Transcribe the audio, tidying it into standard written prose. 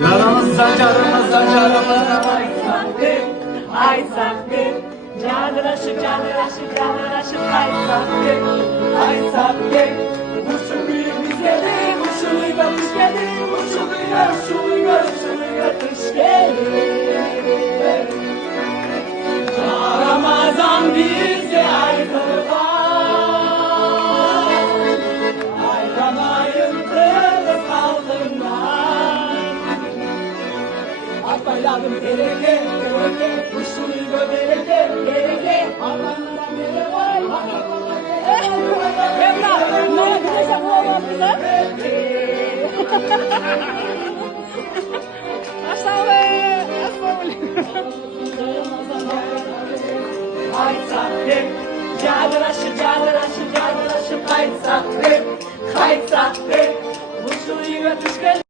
Canımızdan canımızdan canımızdan. Ay sattım, canıraşı canıraşı canıraşı ay sattım, ay sattım. Uçuluyor güzelim, uçuluyor kış gelir, uçuluyor, uçuluyor, uçuluyor kış gelir. Ramazan bizi ayrılmaz, ayramayın kırmızı altından. Atlayalım bereke, bereke, uçuluyor bereke, bereke. Allah'ına bere vay, Allah'ına bere. Emrah, ne güzel oğlan bize. Aşağı, ay sattım, canıraşı canıraşı canıraşı ay sattım, ay sattım. Uçuluyor kış gelir.